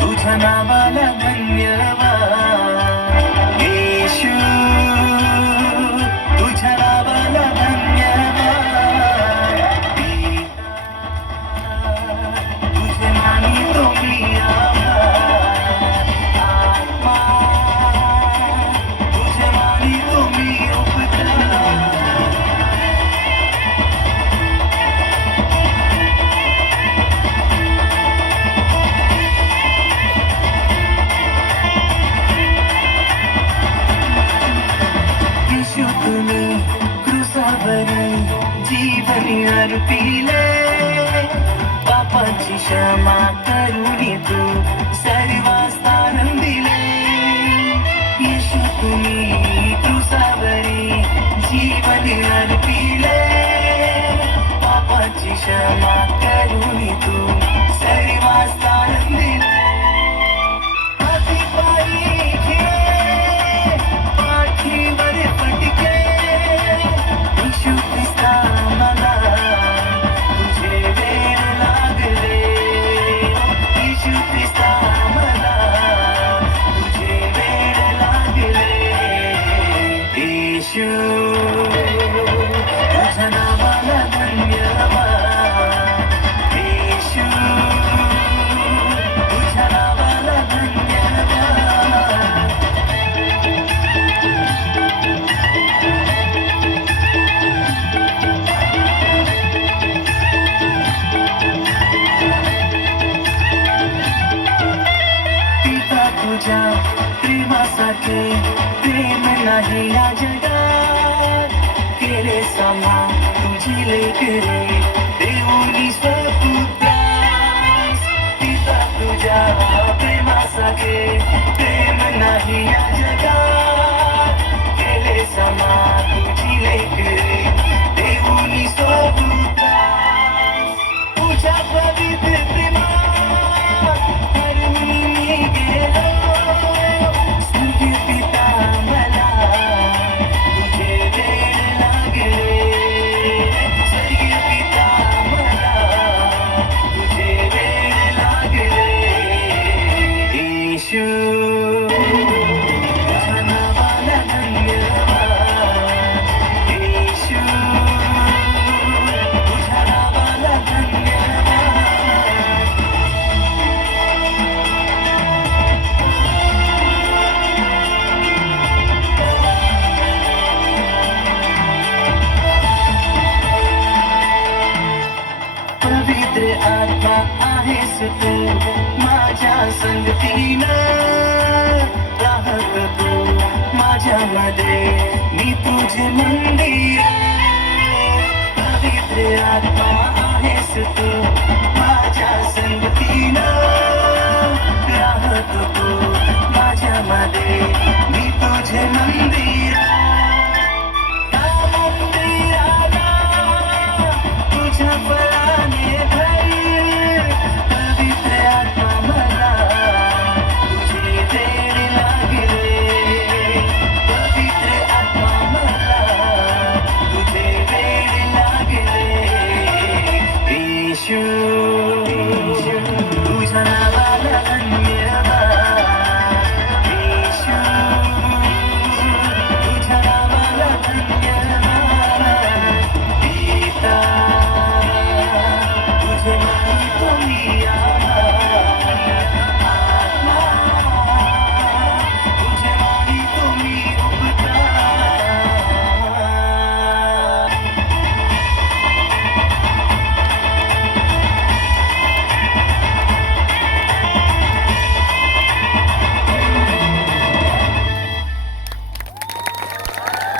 तुझ्या नावाला धन्यवाद येशू, तुझ्या नावाला धन्यवाद पिता, तुझे मानितो मी आभार आत्मा, तुझे मानितो मी उपकार तुम्ही क्रूसावरी जीवन अर्पिले, पापाची क्षमा करून तू सर्वांस स्थान दिले. येशू तुम्ही क्रूसावरी जीवन अर्पिले, पापाची क्षमा करून तू सर्वांस स्थान दिले. तुझ्या नावाला धन्यवाद येशू, तुझ्या नावाला धन्यवाद. पिता तुझ्या प्रेमासाठी प्रेम नाही या जगात, केले समा तुझी लेकरे देऊनी स्वपुत्रास. पिता तुझ्या प्रेमासाठी प्रेम नाही या जगात, केले समा तुझी लेकरे देऊनी स्वपुत्रास. तुझ्या पवित्र प्रेमात हरवून मी गेलो, स्वर्गीय पिता मला तुझे वेळ लागले. स्वर्गीय पिता मला तुझे वेळ लागले. येशू तुझ्या नावाला धन्यवाद येशू, तुझ्या नावाला धन्यवाद. पवित्र आत्मा आहेस तू माझ्या संगतीनं, राहत तू माझ्यामध्ये मी तुझे मंदिर. पवित्र आत्मा आहेस तू माझ्या संगतीनं, राहत तू माझ्यामध्ये